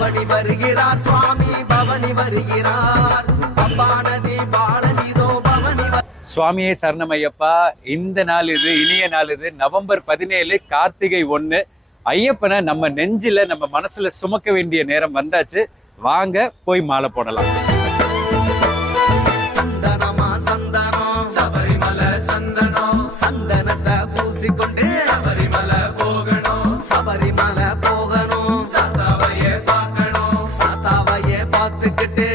பவனி வருகிறார் சுவாமி பவனி வருகிறார் பம்பாநதி பாலனிதோ பவனி. சுவாமியே சரணமையப்பா. இந்த நாள் இது, இனிய நாள் இது. நவம்பர் 17 கார்த்திகை 1. ஐயப்பனை நம்ம நெஞ்சில நம்ம மனசுல சுமக்க வேண்டிய நேரம் வந்தாச்சு. வாங்க போய் மாலை போடலாம். சந்தனமா சந்தனம் சபரிமலை சந்தனம் சந்தனத்தை பூசிக்கொண்டு சபரிமலை போகணும் சபரிமலை போகணும் சாத்தாவையே பார்க்கணும் சாத்தாவையே பார்த்துக்கிட்டு